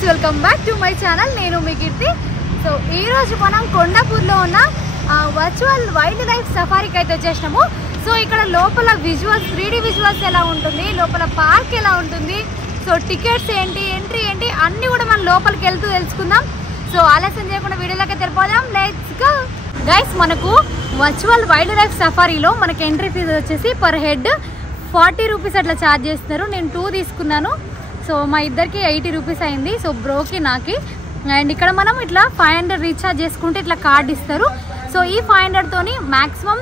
Guys welcome back to my channel. నేను మీ కీర్తి. So ఈరోజు మనం కొండాపూర్లో ఉన్న వర్చువల్ వైల్డ్ లైఫ్ సఫారీకి అయితే వచ్చేసినాము. సో ఇక్కడ లోపల విజువల్స్ 3D విజువల్స్ ఎలా ఉంటుంది, లోపల పార్క్ ఎలా ఉంటుంది, సో టికెట్స్ ఏంటి, ఎంట్రీ ఏంటి అన్నీ కూడా మనం లోపలికి వెళ్తూ తెలుసుకుందాం. సో ఆలస్యం చేయకుండా వీడియోలోకి తెలిపోదాం. Let's go guys. మనకు వర్చువల్ వైల్డ్ లైఫ్ సఫారీలో మనకి ఎంట్రీ ఫీజు వచ్చేసి పర్ హెడ్ 40 రూపీస్ అట్లా ఛార్జ్ చేస్తున్నారు. నేను 2 తీసుకున్నాను. సో మా ఇద్దరికి 80 రూపీస్ అయింది. సో బ్రోకి నాకి. అండ్ ఇక్కడ మనం ఇట్లా 500 రీఛార్జ్ చేసుకుంటే ఇట్లా కార్డ్ ఇస్తారు. సో ఈ 500తోని మ్యాక్సిమం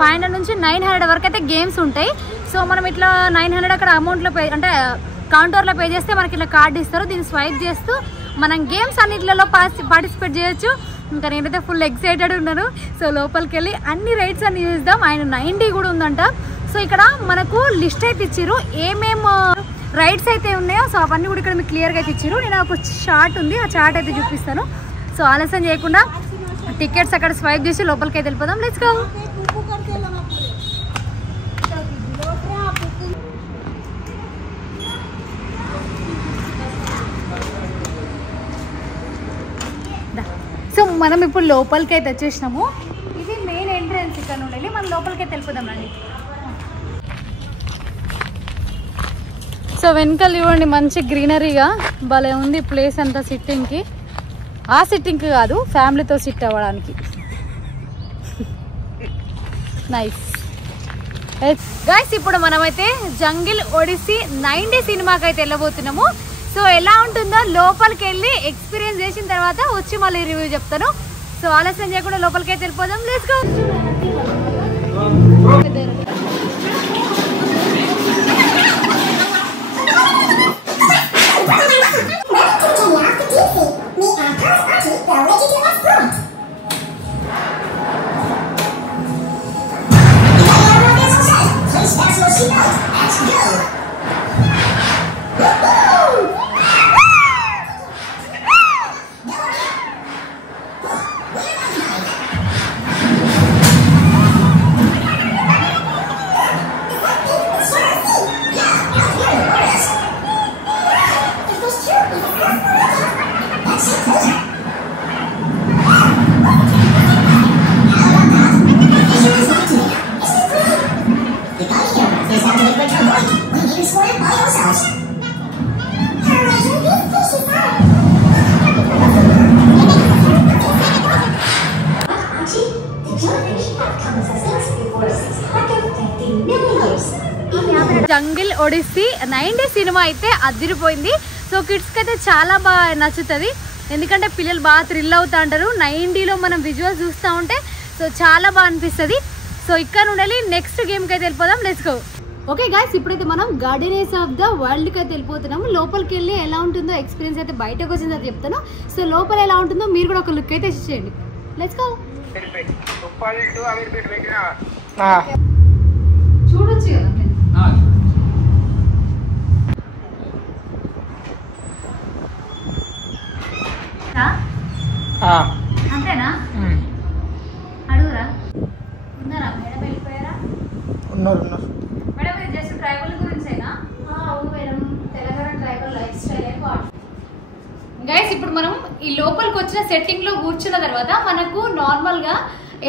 500 నుంచి 900 వరకు అయితే గేమ్స్ ఉంటాయి. సో మనం ఇట్లా 900 అక్కడ అమౌంట్లో పే అంటే కౌంటర్లో పే చేస్తే మనకి ఇట్లా కార్డు ఇస్తారు. దీన్ని స్వైప్ చేస్తూ మనం గేమ్స్ అన్నిట్లలో పార్టిసిపేట్ చేయొచ్చు. ఇంకా నేనైతే ఫుల్ ఎక్సైటెడ్ ఉన్నాను. సో లోపలికి వెళ్ళి అన్ని రైడ్స్ అన్ని చూద్దాం. ఆయన 90 కూడా ఉందంట. సో ఇక్కడ మనకు లిస్ట్ అయితే ఇచ్చారు ఏమేమి రైడ్స్ అయితే ఉన్నాయో. సో అవన్నీ కూడా ఇక్కడ మీకు క్లియర్గా అయితే ఇచ్చారు. నేను ఒక చార్ట్ ఉంది, ఆ చార్ట్ అయితే చూపిస్తాను. సో ఆలస్యం చేయకుండా టికెట్స్ అక్కడ స్వైప్ చేసి లోపలికి అయితే వెళ్ళిపోదాం. Let's go. సో మనం ఇప్పుడు లోపలికి అయితే వచ్చేసినాము. ఇది మెయిన్ ఎంట్రన్స్. ఇక్కడ నుండి మనం లోపలికి అయితే వెళ్ళిపోదాం రండి. సో వెనకాల ఇవ్వండి మంచి గ్రీనరీగా భలే ఉంది ప్లేస్ అంతా సిట్టింగ్కి. ఆ సిట్టింగ్కి కాదు, ఫ్యామిలీతో సిట్ అవ్వడానికి. Nice guys. ఇప్పుడు మనమైతే జంగిల్ ఒడిస్సీ 90 సినిమాకి అయితే వెళ్ళబోతున్నాము. సో ఎలా ఉంటుందో లోపలికి వెళ్ళి ఎక్స్పీరియన్స్ చేసిన తర్వాత వచ్చి మళ్ళీ రివ్యూ చెప్తాను. సో ఆలస్యం చేయకుండా లోపలికి అయితే వెళ్ళిపోదాం. Let's go. Jungle odyssey 90 cinema అయితే అదిరిపోయింది. సో కిడ్స్కి అయితే చాలా బాగా నచ్చుతుంది. ఎందుకంటే పిల్లలు బాగా థ్రిల్ అవుతా ఉంటారు. 90లో మనం విజువల్స్ చూస్తూ ఉంటే సో చాలా బాగా అనిపిస్తుంది. సో ఇక్కడ నుండి నెక్స్ట్ గేమ్కి అయితే వెళ్ళిపోదాం. Let's go. ఓకే గైస్, ఇప్పుడైతే మనం గార్డెనర్స్ ఆఫ్ ద వరల్డ్కి అయితే వెళ్ళిపోతున్నాము. లోపలికి వెళ్ళి ఎలా ఉంటుందో ఎక్స్పీరియన్స్ అయితే బయటకు వచ్చిన తర్వాత చెప్తాను. సో లోపల ఎలా ఉంటుందో మీరు కూడా ఒక లుక్ అయితే చేయండి. Let's go. చూడొచ్చు కదా అంతేనా? అడుగురా. ఉన్నారా మేడం? వెళ్ళిపోయారా? ఉన్నారు. మేడం ఇది జస్ట్ ట్రైబల్ గురించేనా? అవును madam, Telangana tribal life style. Guys ఇప్పుడు మనం ఈ లోపలికి వచ్చిన సెట్టింగ్ లో కూర్చున్న తర్వాత మనకు నార్మల్ గా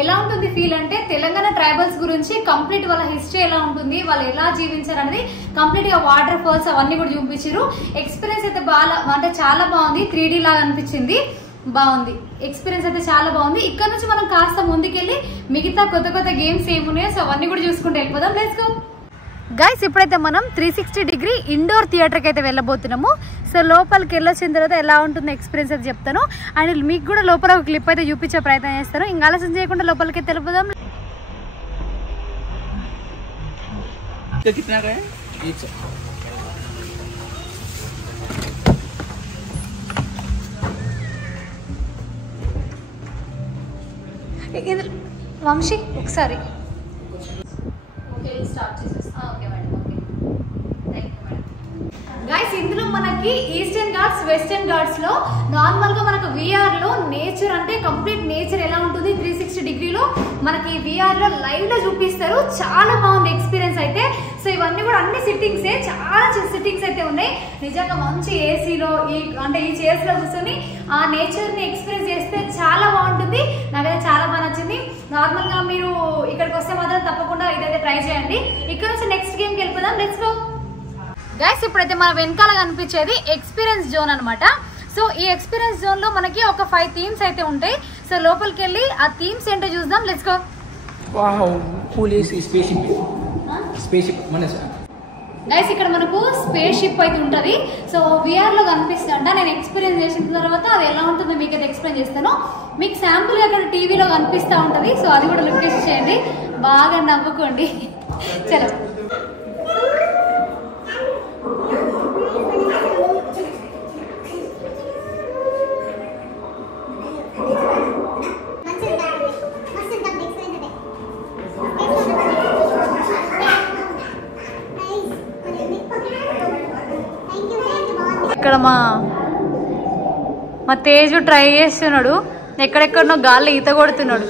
ఎలా ఉంటుంది ఫీల్ అంటే తెలంగాణ ట్రైబల్స్ గురించి కంప్లీట్ వాళ్ళ హిస్టరీ ఎలా ఉంటుంది, వాళ్ళు ఎలా జీవించారు అనేది కంప్లీట్ గా వాటర్ ఫాల్స్ అవన్నీ కూడా చూపించారు. ఎక్స్పీరియన్స్ అయితే బాగా అంటే చాలా బాగుంది. 3D లాగా అనిపించింది. బాగుంది ఎక్స్పీరియన్స్ అయితే చాలా బాగుంది. ఇక్కడ నుంచి మనం కాస్త ముందుకెళ్ళి మిగతా కొత్త గేమ్స్ ఏమున్నాయో సో అవన్నీ కూడా చూసుకుంటూ వెళ్ళిపోదాం. Let's go. గైస్ ఇప్పుడైతే మనం 360 డిగ్రీ ఇండోర్ థియేటర్కి అయితే వెళ్ళబోతున్నాము. సో లోపలికి వెళ్ళొచ్చిన తర్వాత ఎలా ఉంటుందో ఎక్స్పీరియన్స్ అయితే చెప్తాను. అండ్ మీకు కూడా లోపల ఒక క్లిప్ అయితే చూపించే ప్రయత్నం చేస్తాను. ఇంకా ఆలస్యం చేయకుండా లోపలికి అయితే వెళ్ళిపోదాం. వంశీ ఒకసారి స్టార్ట్ చేసేస్తా. Okay madam. Okay thank you madam. Guys ఇందులో మనకి ఈస్టర్న్ ఘాట్స్ వెస్టర్న్ ఘాట్స్ లో నార్మల్ గా మనకు విఆర్ లో నేచర్ అంటే కంప్లీట్ నేచర్ ఎలా ఉంటుంది 360 డిగ్రీలో మనకి విఆర్ లో లైవ్ లో చూపిస్తారు. చాలా బాగుంది ఎక్స్పీరియన్స్ అయితే. సో ఇవన్నీ కూడా అన్ని సిట్టింగ్స్ చాలా సిట్టింగ్స్ అయితే ఉన్నాయి. నిజంగా మంచి ఏసీలో ఈ చైర్స్ లో కూర్చొని ఆ నేచర్ ని ఎక్స్పీరియన్స్ చేస్తే చాలా బాగుంటుంది. నాకైతే చాలా బాగా నచ్చింది. నార్మల్ గా మీరు ఇక్కడికి వస్తే మాత్రం తప్పకుండా ఇదైతే ట్రై చేయండి. ఇక్కడ నుంచి నెక్స్ట్ గేమ్ కి వెళ్ళిపోదాం. Let's go guys. ఇప్పుడైతే మన వెనకాల కనిపించేది ఎక్స్పీరియన్స్ జోన్ అనమాట. సో ఈ ఎక్స్పీరియన్స్ జోన్ లో మనకి ఒక 5 థీమ్స్ అయితే ఉంటాయి. సో లోపలికి వెళ్ళి ఆ థీమ్స్ ఏంటో చూద్దాం. Let's go. Wow, cool spaceship. Guys ఇక్కడ మనకు స్పేస్ షిప్ అయితే ఉంటుంది. సో విఆర్ లో కనిపిస్తుందంట. నేను ఎక్స్పీరియన్స్ చేసిన తర్వాత అది ఎలా ఉంటుందో మీకు అయితే ఎక్స్ప్లెయిన్ చేస్తాను. మీకు శాంపుల్ అక్కడ టీవీలో కనిపిస్తూ ఉంటుంది. సో అది కూడా రిక్వెస్ట్ చేయండి, బాగా నవ్వుకోండి. చలో ఇక్కడ మా తేజు ట్రై చేస్తున్నాడు, ఎక్కడెక్కడనో గాల్లో ఈత కొడుతున్నాడు.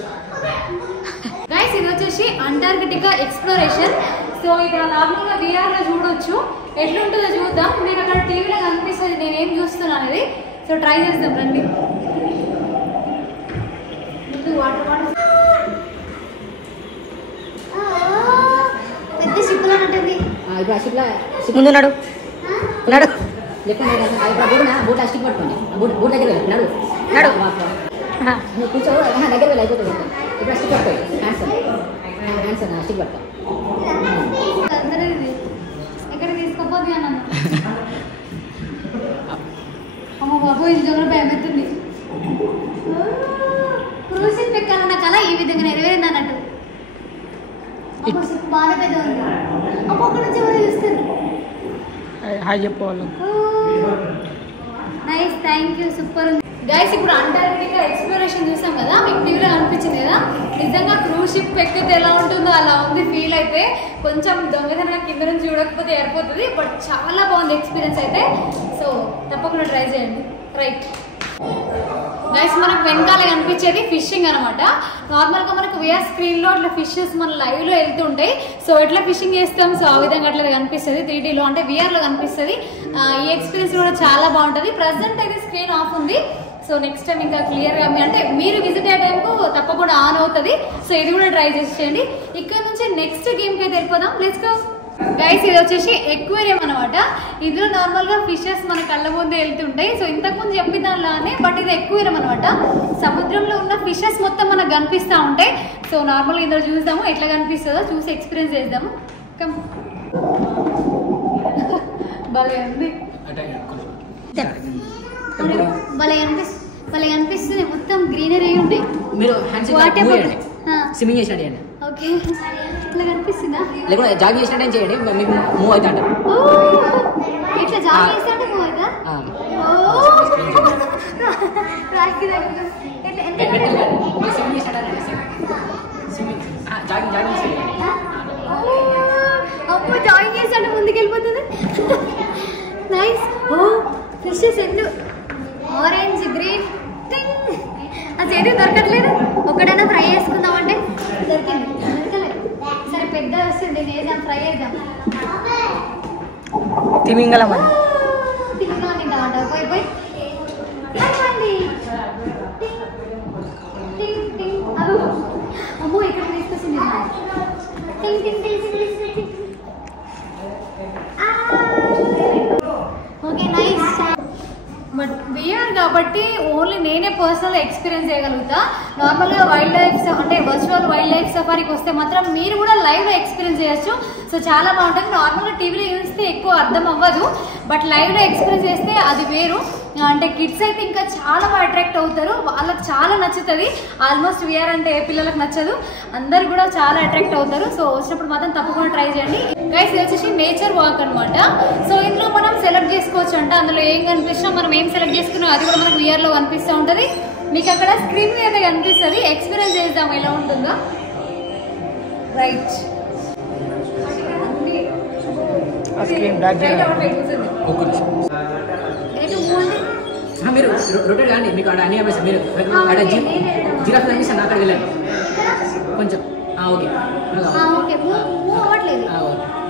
గైస్ ఇది వచ్చేసి అంటార్కిటికా ఎక్స్ప్లోరేషన్. సో ఇక్కడ నార్మల్ గా విఆర్ లో చూడొచ్చు, ఎట్లుంటుందో చూద్దాం. నేను అక్కడ టీవీలో కనిపిస్తుంది నేనేం చూస్తున్నా అనేది. సో ట్రై చేద్దాం రండి. పెద్ద షిప్ లో ఉంటుంది. ముందున్నాడు నడు బూట్ స్టిక్ పట్టుకోండి. బూట్ దగ్గర వెళ్ళి నడు నడు కూర్చో దగ్గర వెళ్ళి అయిపోతుంది. ఇప్పుడు స్టిక్ పట్టుకోండి. హ్యాండ్స్ స్టిక్ పట్టుకో. ఎక్కడ తీసుకోపోతుంది అన్నాను. అమ్మ బాబు ఇది దగ్గర భయం అవుతుంది. క్రూజింగ్ ఎక్కాలన్న కళ ఈ విధంగా నెరవేరింది అన్నట్టు. బాగా పెద్ద ఉంది. అమ్మ అక్కడ నుంచి ఎవరు చూస్తారు. హాయ్ చెప్పాలి. నైస్, థ్యాంక్ యూ, సూపర్ ఉంది. గైస్ ఇప్పుడు అంటార్కిటికా ఎక్స్ప్లోరేషన్ చూసాం కదా, మీకు టీవీలో అనిపించింది కదా. నిజంగా క్రూజ్ షిప్ ఎక్కితే ఎలా ఉంటుందో అలా ఉంది ఫీల్ అయితే. కొంచెం దొంగతనంగా కింద నుంచి చూడకపోతే ఏర్పోతుంది, బట్ చాలా బాగుంది ఎక్స్పీరియన్స్ అయితే. సో తప్పకుండా ట్రై చేయండి. రైట్ గైస్ మనకు వెనకాల కనిపించేది ఫిషింగ్ అనమాట. నార్మల్గా మనకు విఆర్ స్క్రీన్లో అట్లా ఫిషెస్ మన లైవ్లో వెళ్తుంటాయి. సో ఎట్లా ఫిషింగ్ చేస్తాం, సో ఆ విధంగా అట్లా కనిపిస్తుంది 3Dలో, అంటే విఆర్లో కనిపిస్తుంది. ఈ ఎక్స్పీరియన్స్ కూడా చాలా బాగుంటుంది. ప్రజెంట్ అయితే స్క్రీన్ ఆఫ్ ఉంది. సో నెక్స్ట్ టైం ఇంకా క్లియర్గా అంటే మీరు విజిట్ అయ్యే టైంకు తప్పకుండా ఆన్ అవుతుంది. సో ఇది కూడా ట్రై చేసేయండి. ఇక్కడ నుంచి నెక్స్ట్ గేమ్కి అయితే వెళ్ళిపోదాం. Let's go. గైస్ ఇది వచ్చేసి ఎక్వేరియం అనమాట. ఇందులో నార్మల్ గా ఫిషెస్ మన కళ్ళ ముందే వెళ్తుంటాయి. సో ఇంతకుముందు చెప్పిన దానిలానే, బట్ ఇది ఎక్వేరియం అనమాట. సముద్రంలో ఉన్న ఫిషెస్ మొత్తం మనకు కనిపిస్తూ ఉంటాయి. సో నార్మల్ ఇందులో చూద్దాము ఎట్లా కనిపిస్తుందో, చూసి ఎక్స్పీరియన్స్ చేద్దాము. కమ్ భలే ఉంది, భలే కనిపిస్తుంది. మొత్తం గ్రీనరీ ఉంటాయి. స్విమ్మింగ్ చేసినట్టు ఓకే, ఇట్లా కనిపిస్తుందా? లేకుండా జాగ్ చేసినట్టు చేయండి, మీకు మూవ్ అవుతా అంట. ఇట్లా జాగ్ చేసినట్టు మూవ్ అవుతా. అప్పుడు జాగింగ్ చేసినట్టు ముందుకెళ్ళిపోతుంది. నైస్. ఓ ఫిషెస్ ఎన్ని ఆరెంజ్ గ్రీన్. అది ఏది దొరకట్లేదు. ఒకటైనా ఫ్రై చేసుకుందామంటే దొరికింది, దొరకలేదు. సరే పెద్ద వస్తుంది, వేద్దాం, ఫ్రై చేద్దాం. తిమింగలం తిమింగలం తింటామంట. పోయి పోయి అమ్మో ఇక్కడ తీసుకొచ్చింది. Okay nice. బట్ విఆర్ కాబట్టి ఓన్లీ నేనే పర్సనల్ ఎక్స్పీరియన్స్ చేయగలుగుతా. నార్మల్గా వైల్డ్ లైఫ్ అంటే వర్చువల్ వైల్డ్ లైఫ్ సఫారీకి వస్తే మాత్రం మీరు కూడా లైవ్లో ఎక్స్పీరియన్స్ చేయొచ్చు. సో చాలా బాగుంటుంది. నార్మల్గా టీవీలో చూస్తే ఎక్కువ అర్థం అవ్వదు, బట్ లైవ్లో ఎక్స్పీరియన్స్ చేస్తే అది వేరు. అంటే కిడ్స్ అయితే ఇంకా చాలా బాగా అట్రాక్ట్ అవుతారు, వాళ్ళకి చాలా నచ్చుతుంది. ఆల్మోస్ట్ విఆర్ అంటే పిల్లలకు నచ్చదు, అందరు కూడా చాలా అట్రాక్ట్ అవుతారు. సో వచ్చినప్పుడు మాత్రం తప్పకుండా ట్రై చేయండి. గైస్ ఇది వచ్చేసి నేచర్ వాక్ అనమాట. సో ఇందులో మనం సెలెక్ట్ చేసుకోవచ్చు అంట. అందులో ఏం కనిపిస్తున్నా మనం ఏం సెలెక్ట్ చేసుకున్నా అది కూడా మనకు విఆర్లో కనిపిస్తూ ఉంటుంది. మీకు అక్కడ స్క్రీన్ మీద కనిపిస్తుంది. ఎక్స్పీరియన్స్ చేద్దాం ఎలా ఉంటుందో. రైట్ స్క్రీన్ బ్యాక్ ఎటు మూవ్ రొటేట్ కానీ మీకు అక్కడ అన్ని కనిపిస్తాయి. మీరు అక్కడ జిరాఫ్ కనిపిస్తాను అక్కడికి వెళ్ళండి కొంచెం. ఓకే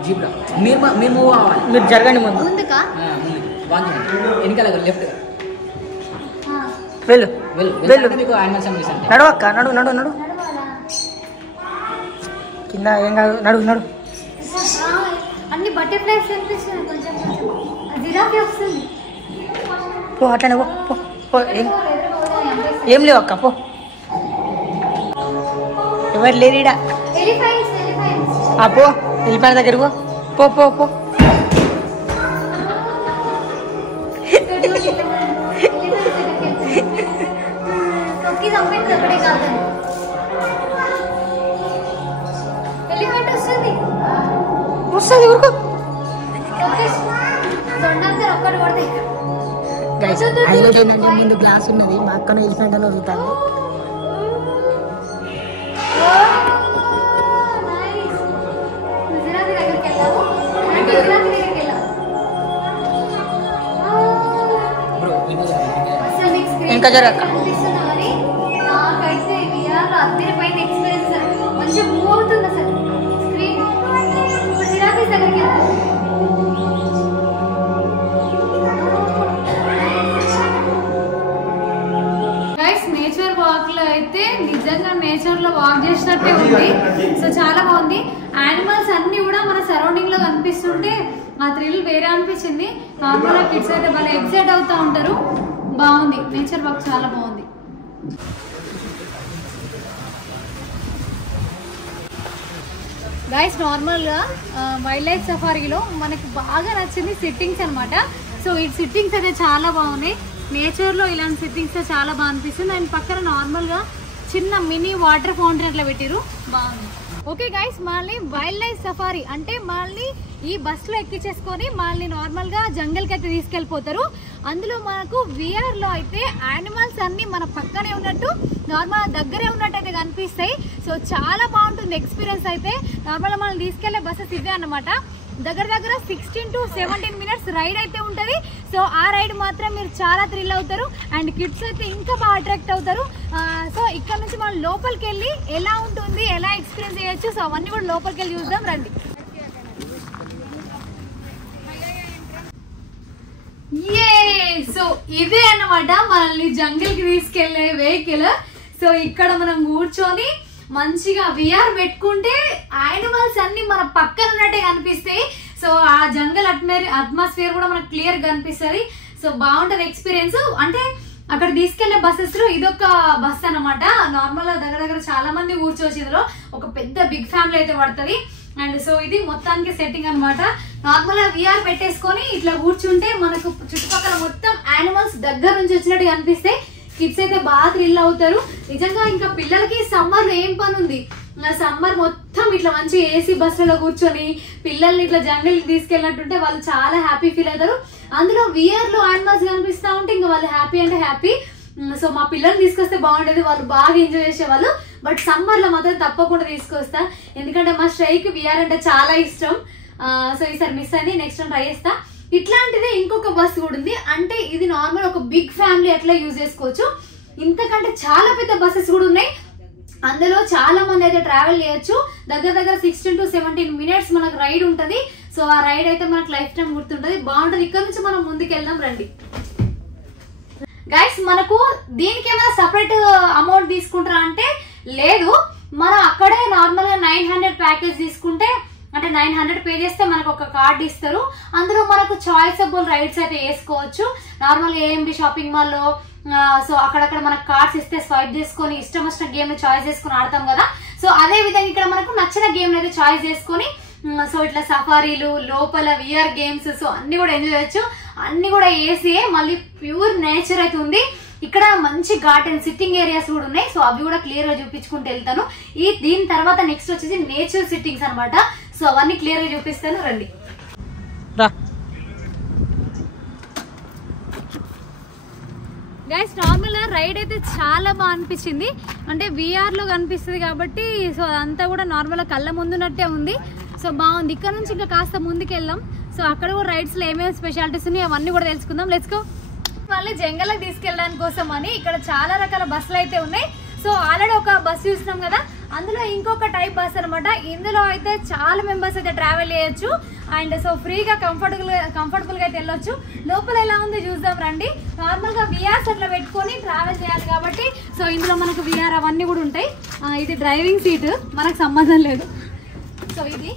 జీబ్రా మీరు మూవ్ అవ్వాలి. మీరు జరగండి ముందు. వెనకాల లెఫ్ట్ వెళ్ళు వెళ్ళు. మీకు యానిమల్స్ కనిపిస్తాయి. నడు అక్క, నడు నడు నడు. కింద ఏం కాదు, నడు నడు. అన్ని బటర్ఫ్లైస్ కనిపిస్తున్నాయి. కొంచెం జిరాఫీ వస్తుంది. పో అట్లనే పో పో పో. ఏం లేవు అక్క, పో. ఎవరు లేరీడా? పో వెళ్ళిపోయిన దగ్గర పో పో పో. వస్తుంది ఊరుకో. హైలైట్ ఏంటంటే ముందు గ్లాస్ ఉన్నది, మా అక్కను ఎలిఫెంట్ అని వదులుతాను. ఇంకా జరగక నాకైతే అద్దరిపైన ఎక్స్పీరియన్స్ సార్. మంచిగా మూవ్ అవుతుంది సార్ స్క్రీన్. ఇప్పుడు జిరాఫీస్ దగ్గరికి వెళ్తాం. గైస్ నేచర్ వాక్ లో అయితే నిజంగా నేచర్ లో వాక్ చేసినట్టే ఉంది. సో చాలా బాగుంది. యానిమల్స్ అన్ని కూడా మన సరౌండింగ్ లో కనిపిస్తుంటే ఆ థ్రిల్ వేరే అనిపించింది. నార్మల్ గా కిడ్స్ అయితే బాగా ఎక్సైట్ అవుతా ఉంటారు. బాగుంది, నేచర్ వాక్ చాలా బాగుంది. గైస్ నార్మల్గా వైల్డ్ లైఫ్ సఫారీలో మనకు బాగా నచ్చింది సిట్టింగ్స్ అనమాట. సో ఈ సిట్టింగ్స్ అయితే చాలా బాగున్నాయి. నేచర్లో ఇలాంటి సిట్టింగ్స్ చాలా బాగా అనిపిస్తుంది. అండ్ పక్కన నార్మల్గా చిన్న మినీ వాటర్ ఫౌంటైన్ అట్లా పెట్టిరు, బాగుంది. ఓకే గైస్, మళ్ళీ వైల్డ్ లైఫ్ సఫారీ అంటే మళ్ళీ ఈ బస్సులో ఎక్కించేసుకొని మళ్ళీ నార్మల్గా జంగల్కి అయితే తీసుకెళ్ళిపోతారు. అందులో మనకు విఆర్లో అయితే యానిమల్స్ అన్నీ మన పక్కనే ఉన్నట్టు నార్మల్ దగ్గరే ఉన్నట్టు అయితే కనిపిస్తాయి. సో చాలా బాగుంటుంది ఎక్స్పీరియన్స్ అయితే. నార్మల్గా మనం తీసుకెళ్లే బస్సెస్ ఇవే అన్నమాట. దగ్గర 16 to 17 minutes రైడ్ అయితే ఉంటుంది. సో ఆ రైడ్ మాత్రం మీరు చాలా థ్రిల్ అవుతారు. అండ్ కిడ్స్ అయితే ఇంకా బాగా అట్రాక్ట్ అవుతారు. సో ఇక్కడ నుంచి మనం లోపలికి వెళ్ళి ఎలా ఉంటుంది, ఎలా ఎక్స్పీరియన్స్ చేయొచ్చు, సో అవన్నీ కూడా లోపలికి వెళ్ళి చూద్దాం రండి. సో ఇదే అన్నమాట మనల్ని జంగిల్ కి తీసుకెళ్లే వెహికల్. సో ఇక్కడ మనం కూర్చొని మంచిగా విఆర్ పెట్టుకుంటే యానిమల్స్ అన్ని మన పక్కన ఉన్నట్టే కనిపిస్తాయి. సో ఆ జంగల్ అట్మాస్ఫియర్ కూడా మనకు క్లియర్ గా కనిపిస్తుంది. సో బాగుంటది ఎక్స్పీరియన్స్. అంటే అక్కడ తీసుకెళ్లే బస్సెస్ లో ఇదొక బస్ అన్నమాట. నార్మల్ గా దగ్గర చాలా మంది కూర్చోవచ్చు. ఇందులో ఒక పెద్ద బిగ్ ఫ్యామిలీ అయితే పడుతుంది. అండ్ సో ఇది మొత్తానికి సెట్టింగ్ అనమాట. నార్మల్ గా విఆర్ పెట్టేసుకొని ఇట్లా కూర్చుంటే మనకు చుట్టుపక్కల మొత్తం యానిమల్స్ దగ్గర నుంచి వచ్చినట్టు కనిపిస్తాయి. కిడ్స్ అయితే బాగా థ్రిల్ అవుతారు నిజంగా. ఇంకా పిల్లలకి సమ్మర్ లో ఏం పని ఉంది, సమ్మర్ మొత్తం ఇట్లా మంచి ఏసీ బస్సులలో కూర్చొని పిల్లల్ని ఇట్లా జంగల్ కి తీసుకెళ్ళినట్టుంటే వాళ్ళు చాలా హ్యాపీ ఫీల్ అవుతారు. అందులో విఆర్ లో యానిమల్స్ కనిపిస్తా ఉంటే ఇంకా వాళ్ళు హ్యాపీ అంటే హ్యాపీ. సో మా పిల్లల్ని తీసుకొస్తే బాగుండేది, వాళ్ళు బాగా ఎంజాయ్ చేసేవాళ్ళు. బట్ సమ్మర్ లో మాత్రం తప్పకుండా తీసుకొస్తా, ఎందుకంటే మా స్ట్రైక్ విఆర్ అంటే చాలా ఇష్టం. సో ఈసారి మిస్ అయింది, నెక్స్ట్ టైం ట్రై చేస్తా. ఇట్లాంటిదే ఇంకొక బస్ కూడా ఉంది. అంటే ఇది నార్మల్ ఒక బిగ్ ఫ్యామిలీ అట్లా యూజ్ చేసుకోవచ్చు. ఇంతకంటే చాలా పెద్ద బస్సెస్ కూడా ఉన్నాయి. అందులో చాలా మంది అయితే ట్రావెల్ చేయొచ్చు. దగ్గర 16 to 17 minutes మనకు రైడ్ ఉంటది. సో ఆ రైడ్ అయితే మనకు లైఫ్ టైం గుర్తుంటది, బాగుంటది. ఇక్కడ నుంచి మనం ముందుకు వెళ్దాం రండి. గైస్ మనకు దీనికి ఏమైనా సపరేట్ అమౌంట్ తీసుకుంటారా అంటే లేదు. మనం అక్కడే నార్మల్ గా 900 ప్యాకేజ్ తీసుకుంటే అంటే 900 పే చేస్తే మనకు ఒక కార్డ్ ఇస్తారు. అందులో మనకు చాయిసబుల్ రైడ్స్ అయితే వేసుకోవచ్చు. నార్మల్ ఏఎంబి షాపింగ్ మాల్ లో సో అక్కడక్కడ మనకు కార్డ్స్ ఇస్తే స్వైప్ చేసుకొని ఇష్టం వచ్చిన గేమ్ ని చాయిస్ చేసుకుని ఆడతాం కదా. సో అదే విధంగా ఇక్కడ మనకు నచ్చిన గేమ్ అయితే చాయిస్ చేసుకొని సో ఇట్లా సఫారీలు లోపల విఆర్ గేమ్స్ సో అన్ని కూడా ఎంజాయ్ చేయొచ్చు. అన్ని కూడా ఏసీఏ, మళ్ళీ ప్యూర్ నేచర్ అయితే ఉంది. ఇక్కడ మంచి గార్డెన్ సిట్టింగ్ ఏరియాస్ కూడా ఉన్నాయి. సో అవి కూడా క్లియర్ గా చూపించుకుంటూ వెళ్తాను. దీని తర్వాత నెక్స్ట్ వచ్చేసి నేచర్ సిట్టింగ్స్ అనమాట. సో అవన్నీ క్లియర్ గా చూపిస్తాను రండి. గైస్ నార్మల్ రైడ్ అయితే చాలా బాగా అనిపించింది. అంటే విఆర్ లో కనిపిస్తుంది కాబట్టి సో అదంతా కూడా నార్మల్ గా కళ్ళ ముందున్నట్టే ఉంది. సో బాగుంది. ఇక్కడ నుంచి ఇంకా కాస్త ముందుకు వెళ్దాం. సో అక్కడ కూడా రైడ్స్ లో ఏమేమి స్పెషాలిటీస్ ఉన్నాయి అవన్నీ కూడా తెలుసుకుందాం. Let's go. మళ్ళీ జంగల్కి తీసుకెళ్ళడానికి కోసం అని ఇక్కడ చాలా రకాల బస్సులు అయితే ఉన్నాయి. సో ఆల్రెడీ ఒక బస్సు చూసినాం కదా, అందులో ఇంకొక టైప్ బస్ అనమాట. ఇందులో అయితే చాలా మెంబర్స్ అయితే ట్రావెల్ చేయొచ్చు అండ్ సో ఫ్రీగా కంఫర్టబుల్గా అయితే వెళ్ళొచ్చు. లోపల ఎలా ఉంది చూద్దాం రండి. నార్మల్గా విఆర్స్ అట్లా పెట్టుకొని ట్రావెల్ చేయాలి కాబట్టి సో ఇందులో మనకు విఆర్ అవన్నీ కూడా ఉంటాయి. ఇది డ్రైవింగ్ సీట్, మనకు సంబంధం లేదు. సో ఇది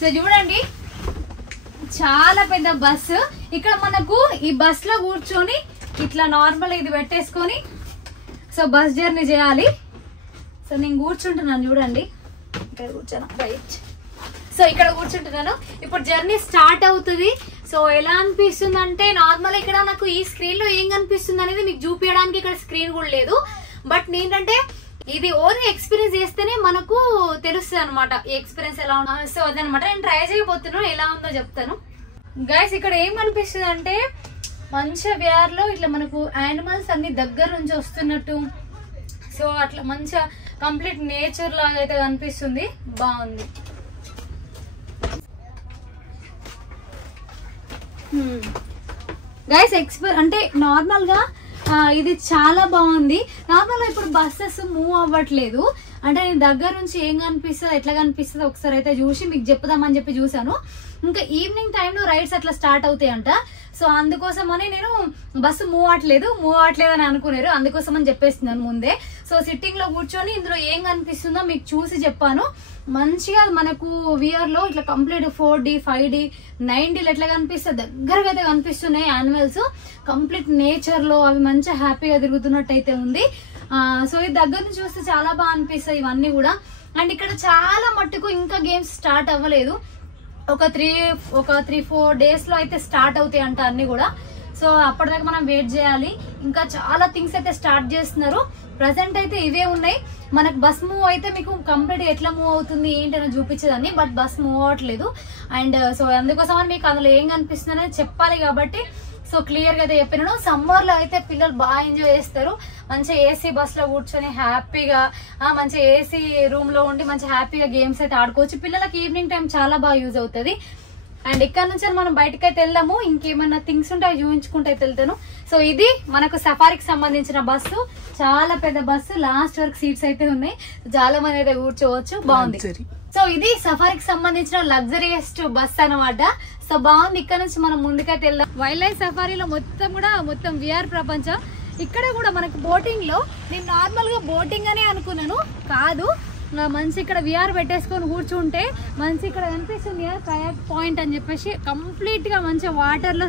సో చూడండి చాలా పెద్ద బస్సు. ఇక్కడ మనకు ఈ బస్ లో కూర్చొని ఇట్లా నార్మల్ ఇది పెట్టేసుకొని సో బస్ జర్నీ చేయాలి. సో నేను కూర్చుంటున్నాను చూడండి, ఇక్కడ కూర్చోను రైట్. సో ఇక్కడ కూర్చుంటున్నాను, ఇప్పుడు జర్నీ స్టార్ట్ అవుతుంది. సో ఎలా అనిపిస్తుంది అంటే నార్మల్ ఇక్కడ నాకు ఈ స్క్రీన్ లో ఏం కనిపిస్తుంది అనేది మీకు చూపించడానికి ఇక్కడ స్క్రీన్ కూడా లేదు. బట్ ఏంటంటే ఇది ఓన్లీ ఎక్స్పీరియన్స్ చేస్తేనే మనకు తెలుస్తుంది అనమాట ఈ ఎక్స్పీరియన్స్ ఎలా ఉన్నా. సో అదనమాట నేను ట్రై చేయబోతున్నాను, ఎలా ఉందో చెప్తాను. గైస్ ఇక్కడ ఏం కనిపిస్తుంది అంటే మంచిగా విఆర్ లో ఇట్లా మనకు యానిమల్స్ అన్ని దగ్గర నుంచి వస్తున్నట్టు, సో అట్లా మంచిగా కంప్లీట్ నేచర్ లాగా అయితే కనిపిస్తుంది, బాగుంది. గైస్ అంటే నార్మల్ గా ఇది చాలా బాగుంది. నార్మల్ గా ఇప్పుడు బస్సెస్ మూవ్ అవ్వట్లేదు అంటే నేను దగ్గర నుంచి ఏం కనిపిస్తుంది ఎట్లా కనిపిస్తుంది ఒకసారి అయితే చూసి మీకు చెప్దామని చెప్పి చూసాను. ఇంకా ఈవినింగ్ టైంలో రైడ్స్ అట్లా స్టార్ట్ అవుతాయంట. సో అందుకోసమని నేను బస్సు మూవ్ అవ్వట్లేదు అని అనుకున్నారు, అందుకోసం అని చెప్పేస్తున్నాను ముందే. సో సిట్టింగ్ లో కూర్చొని ఇందులో ఏం కనిపిస్తుందో మీకు చూసి చెప్పాను. మంచిగా మనకు విఆర్ లో ఇట్లా కంప్లీట్ 4D 5D 9Dలు ఎట్లా కనిపిస్తుంది దగ్గరగా అయితే కనిపిస్తున్నాయి యానిమల్స్. కంప్లీట్ నేచర్ లో అవి మంచిగా హ్యాపీగా తిరుగుతున్నట్టు అయితే ఉంది. సో ఇది దగ్గర నుంచి చూస్తే చాలా బాగా అనిపిస్తాయి ఇవన్నీ కూడా. అండ్ ఇక్కడ చాలా మట్టుకు ఇంకా గేమ్స్ స్టార్ట్ అవ్వలేదు, ఒక 3-4 డేస్ లో అయితే స్టార్ట్ అవుతాయి అంట అన్ని కూడా. సో అప్పటిదాకా మనం వెయిట్ చేయాలి. ఇంకా చాలా థింగ్స్ అయితే స్టార్ట్ చేస్తున్నారు. ప్రజెంట్ అయితే ఇవే ఉన్నాయి. మనకు బస్ మూవ్ అయితే మీకు కంప్లీట్ ఎట్లా మూవ్ అవుతుంది ఏంటని చూపించేదాన్ని, బట్ బస్ మూవ్ అవ్వట్లేదు. అండ్ సో అందుకోసం అని మీకు అందులో ఏం కనిపిస్తుంది అనేది చెప్పాలి కాబట్టి సో క్లియర్ గా అయితే చెప్పినాను. సమ్మర్ లో అయితే పిల్లలు బాగా ఎంజాయ్ చేస్తారు, మంచిగా ఏసీ బస్ లో కూర్చొని హ్యాపీగా మంచిగా ఏసీ రూమ్ లో ఉండి మంచిగా హ్యాపీగా గేమ్స్ అయితే ఆడుకోవచ్చు. పిల్లలకి ఈవినింగ్ టైం చాలా బాగా యూజ్ అవుతుంది. అండ్ ఇక్కడ నుంచి మనం బయటకి అయితే వెళ్దాము, ఇంకేమన్నా థింగ్స్ ఉంటే అవి చూపించుకుంటూ అయితే వెళ్తాను. సో ఇది మనకు సఫారీకి సంబంధించిన బస్సు, చాలా పెద్ద బస్సు, లాస్ట్ వరకు సీట్స్ అయితే ఉన్నాయి, చాలా మంది అయితే కూర్చోవచ్చు, బాగుంది. సో ఇది సఫారీకి సంబంధించిన లగ్జరియస్ట్ బస్ అనమాట. సో బాగుంది. ఇక్కడ నుంచి మనం ముందుకైతే వెళ్దాం. వైల్డ్ లైఫ్ సఫారీలో మొత్తం విఆర్ ప్రపంచం. ఇక్కడ కూడా మనకు బోటింగ్ లో నేను నార్మల్ గా బోటింగ్ అనే అనుకున్నాను, కాదు మంచి ఇక్కడ విఆర్ పెట్టేసుకొని కూర్చుంటే మంచి ఇక్కడ కనిపిస్తుంది కయాక్ పాయింట్ అని చెప్పేసి కంప్లీట్ గా మంచిగా వాటర్ లో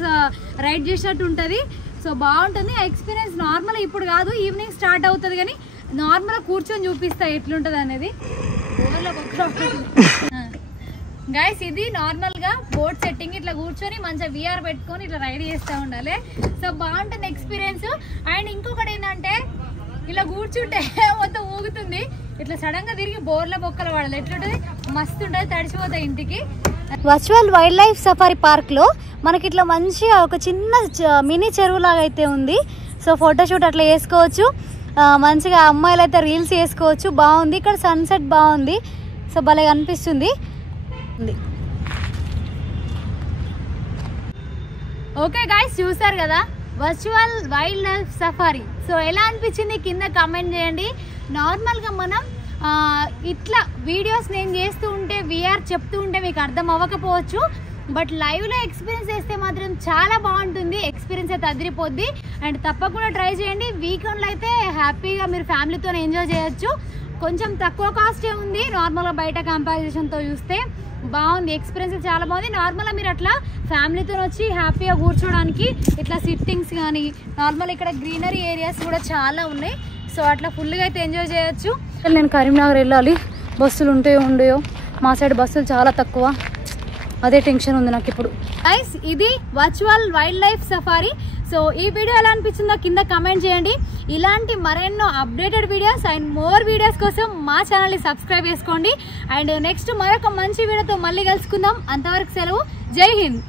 రైడ్ చేసినట్టు ఉంటది. సో బాగుంటుంది ఎక్స్పీరియన్స్. నార్మల్ ఇప్పుడు కాదు, ఈవినింగ్ స్టార్ట్ అవుతుంది, కానీ నార్మల్ కూర్చొని చూపిస్తా ఎట్లుంటది అనేది. గైస్ ఇది నార్మల్ గా బోట్ సెట్టింగ్, ఇట్లా కూర్చొని మంచిగా విఆర్ పెట్టుకొని ఇట్లా రైడ్ చేస్తూ ఉండాలి. సో బాగుంటుంది ఎక్స్పీరియన్స్. అండ్ ఇంకొకటి ఏంటంటే ఇలా కూర్చుంటే మొత్తం ఊగుతుంది, ఇట్లా సడన్ గా తిరిగి బోర్ల బొక్కలు పడాలి, ఎట్లుంటది మస్తు ఉంటుంది, తడిచిపోతాయి ఇంటికి. Virtual wild life safari park లో మనకి ఇట్లా మంచిగా ఒక చిన్న మినీ చెరువు లాగా అయితే ఉంది. సో ఫోటోషూట్ అట్లా చేసుకోవచ్చు, మంచిగా అమ్మాయిలు అయితే రీల్స్ చేసుకోవచ్చు, బాగుంది. ఇక్కడ సన్సెట్ బాగుంది, సో భలే అనిపిస్తుంది. ఓకే గాయ్స్ చూసారు కదా virtual wild life safari. So ఎలా అనిపించింది కింద కామెంట్ చేయండి. నార్మల్గా మనం ఇట్లా వీడియోస్ నేను చేస్తూ ఉంటే విఆర్ చెప్తూ ఉంటే మీకు అర్థం అవ్వకపోవచ్చు, బట్ లైవ్లో ఎక్స్పీరియన్స్ చేస్తే మాత్రం చాలా బాగుంటుంది, ఎక్స్పీరియన్స్ అయితే అదిరిపోద్ది. అండ్ తప్పకుండా ట్రై చేయండి. వీకెండ్లో అయితే హ్యాపీగా మీరు ఫ్యామిలీతో ఎంజాయ్ చేయొచ్చు. కొంచెం తక్కువ కాస్టే ఉంది నార్మల్గా బయట కంపారిజన్తో చూస్తే, బాగుంది ఎక్స్పీరియన్స్ చాలా బాగుంది. నార్మల్గా మీరు అట్లా ఫ్యామిలీతో వచ్చి హ్యాపీగా కూర్చోడానికి ఇట్లా సిట్టింగ్స్ కానీ నార్మల్ ఇక్కడ గ్రీనరీ ఏరియాస్ కూడా చాలా ఉన్నాయి. సో అట్లా ఫుల్గా అయితే ఎంజాయ్ చేయొచ్చు. నేను కరీంనగర్ వెళ్ళాలి, బస్సులు ఉంటాయో ఉండయో, మా సైడ్ బస్సులు చాలా తక్కువ, అదే టెన్షన్ ఉంది నాకు ఇప్పుడు. గైస్ ఇది virtual wild life safari. So ఈ వీడియో ఎలా అనిపించిందో కింద కమెంట్ చేయండి. ఇలాంటి మరెన్నో updated videos and more videos కోసం మా ఛానల్ని సబ్స్క్రైబ్ చేసుకోండి. అండ్ నెక్స్ట్ మరొక మంచి వీడియోతో మళ్ళీ కలుసుకుందాం. అంతవరకు సెలవు. జై హింద్.